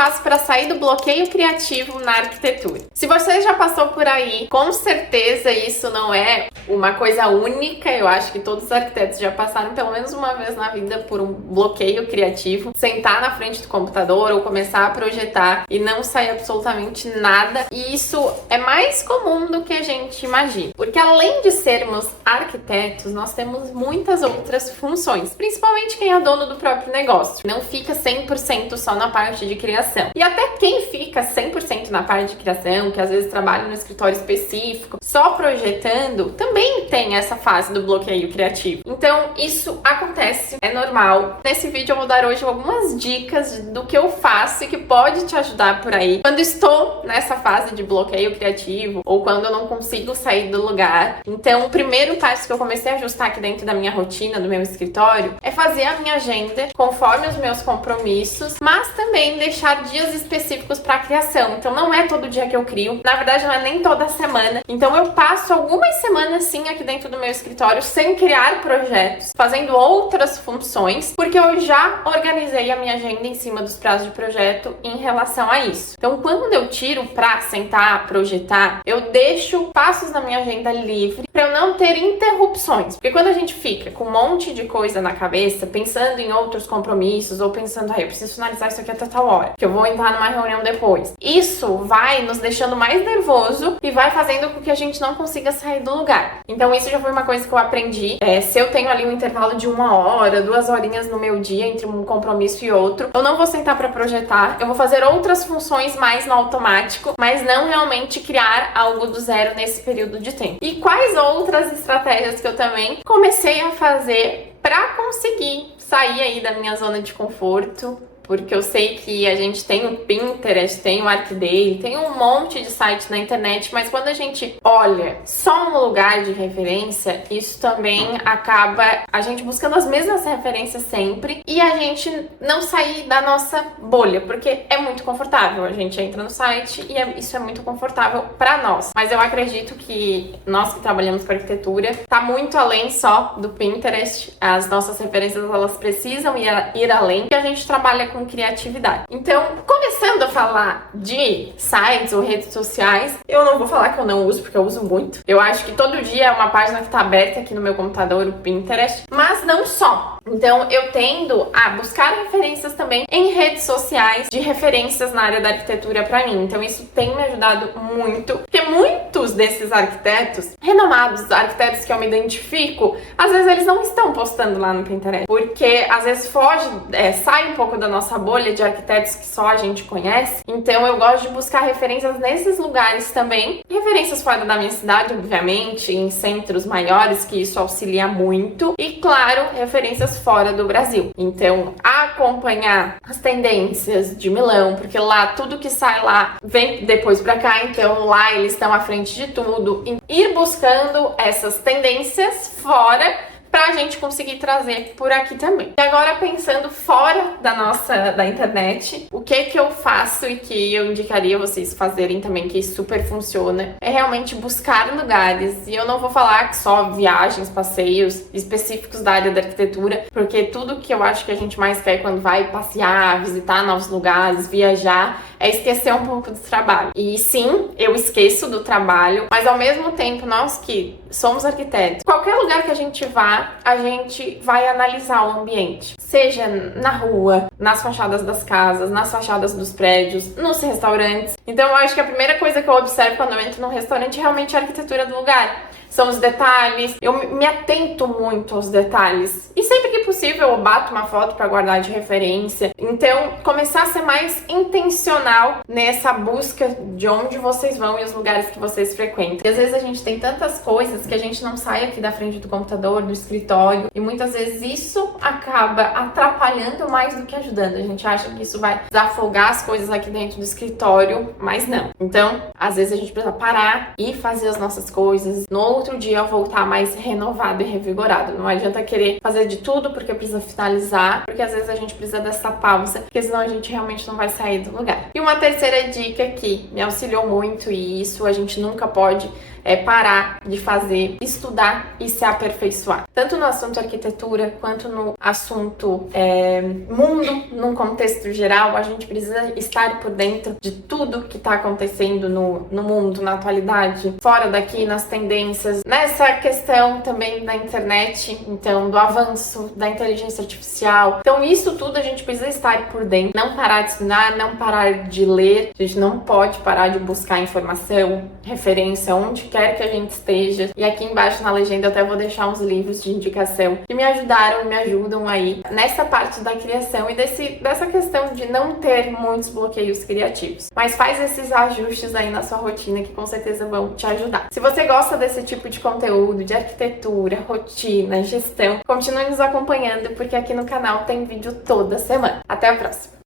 faço para sair do bloqueio criativo na arquitetura? Se você já passou por aí, com certeza isso não é uma coisa única. Eu acho que todos os arquitetos já passaram pelo menos uma vez na vida por um bloqueio criativo, sentar na frente do computador ou começar a projetar e não sair absolutamente nada. E isso é mais comum do que a gente imagina, porque além de sermos arquitetos, nós temos muitas outras funções, principalmente quem é dono do próprio negócio. Não fica 100% só na parte de criação. E até quem fica 100% na parte de criação, que às vezes trabalha no escritório específico, só projetando, também tem essa fase do bloqueio criativo. Então, isso acontece, é normal. Nesse vídeo eu vou dar hoje algumas dicas do que eu faço e que pode te ajudar por aí quando estou nessa fase de bloqueio criativo ou quando eu não consigo sair do lugar. Então, o primeiro passo que eu comecei a ajustar aqui dentro da minha rotina, do meu escritório, é fazer a minha agenda conforme os meus compromissos, mas também deixar dias específicos para criação. Então, não é todo dia que eu crio, na verdade não é nem toda semana. Então, eu passo algumas semanas sim aqui dentro do meu escritório sem criar projetos, fazendo outras funções, porque eu já organizei a minha agenda em cima dos prazos de projeto em relação a isso. Então, quando eu tiro para sentar, projetar, eu deixo passos na minha agenda livre para eu não ter interrupções. Porque quando a gente fica com um monte de coisa na cabeça, pensando em outros compromissos ou pensando, eu preciso finalizar isso aqui até tal hora, que eu vou entrar numa reunião depois. Isso vai nos deixando mais nervoso e vai fazendo com que a gente não consiga sair do lugar. Então, isso já foi uma coisa que eu aprendi. Se eu tenho ali um intervalo de 1 hora, 2 horinhas no meu dia entre um compromisso e outro, eu não vou sentar para projetar, eu vou fazer outras funções mais no automático, mas não realmente criar algo do zero nesse período de tempo. E quais outras estratégias que eu também comecei a fazer para conseguir sair aí da minha zona de conforto? Porque eu sei que a gente tem o Pinterest, tem o ArcDaily, tem um monte de site na internet, mas quando a gente olha só um lugar de referência, isso também acaba a gente buscando as mesmas referências sempre e a gente não sair da nossa bolha, porque é muito confortável. A gente entra no site e isso é muito confortável para nós. Mas eu acredito que nós que trabalhamos com arquitetura, tá muito além só do Pinterest. As nossas referências, elas precisam ir além, porque a gente trabalha com criatividade. Então, começando a falar de sites ou redes sociais, eu não vou falar que eu não uso, porque eu uso muito. Eu acho que todo dia é uma página que tá aberta aqui no meu computador, o Pinterest, mas não só. Então, eu tendo a buscar referências também em redes sociais de referências na área da arquitetura para mim. Então, isso tem me ajudado muito, porque muitos desses arquitetos, renomados arquitetos que eu me identifico, às vezes eles não estão postando lá no Pinterest, porque às vezes foge, sai um pouco da nossa bolha de arquitetos que só a gente conhece. Então, eu gosto de buscar referências nesses lugares também. Referências fora da minha cidade, obviamente, em centros maiores, que isso auxilia muito. E, claro, referências fora do Brasil. Então, acompanhar as tendências de Milão, porque lá tudo que sai lá vem depois pra cá, então lá eles estão à frente de tudo. E ir buscando essas tendências fora pra gente conseguir trazer por aqui também. E agora, pensando fora da internet, o que eu faço e que eu indicaria vocês fazerem também, que super funciona, é realmente buscar lugares. E eu não vou falar que só viagens, passeios específicos da área da arquitetura, porque tudo que eu acho que a gente mais quer quando vai passear, visitar novos lugares, viajar, é esquecer um pouco do trabalho. E sim, eu esqueço do trabalho, mas ao mesmo tempo, nós que somos arquitetos, qualquer lugar que a gente vá, a gente vai analisar o ambiente. Seja na rua, nas fachadas das casas, nas fachadas dos prédios, nos restaurantes. Então, eu acho que a primeira coisa que eu observo quando eu entro num restaurante é realmente a arquitetura do lugar. São os detalhes, eu me atento muito aos detalhes. E sempre que possível eu bato uma foto para guardar de referência. Então, começar a ser mais intencional nessa busca de onde vocês vão e os lugares que vocês frequentam. E às vezes a gente tem tantas coisas que a gente não sai aqui da frente do computador, do escritório. E muitas vezes isso acaba atrapalhando mais do que ajudando. A gente acha que isso vai desafogar as coisas aqui dentro do escritório, mas não. Então, às vezes a gente precisa parar e fazer as nossas coisas no outro dia eu voltar mais renovado e revigorado. Não adianta querer fazer de tudo porque precisa finalizar, porque às vezes a gente precisa dessa pausa, porque senão a gente realmente não vai sair do lugar. E uma terceira dica que me auxiliou muito, e isso a gente nunca pode parar de fazer, estudar e se aperfeiçoar. Tanto no assunto arquitetura, quanto no assunto mundo, num contexto geral, a gente precisa estar por dentro de tudo que está acontecendo no mundo, na atualidade, fora daqui, nas tendências, nessa questão também da internet, então, do avanço da inteligência artificial. Então, isso tudo a gente precisa estar por dentro, não parar de estudar, não parar de ler, a gente não pode parar de buscar informação, referência, onde quer que a gente esteja. E aqui embaixo na legenda eu até vou deixar uns livros de indicação que me ajudaram e me ajudam aí nessa parte da criação e dessa questão de não ter muitos bloqueios criativos. Mas faz esses ajustes aí na sua rotina que com certeza vão te ajudar. Se você gosta desse tipo de conteúdo, de arquitetura, rotina, gestão, continue nos acompanhando porque aqui no canal tem vídeo toda semana. Até a próxima!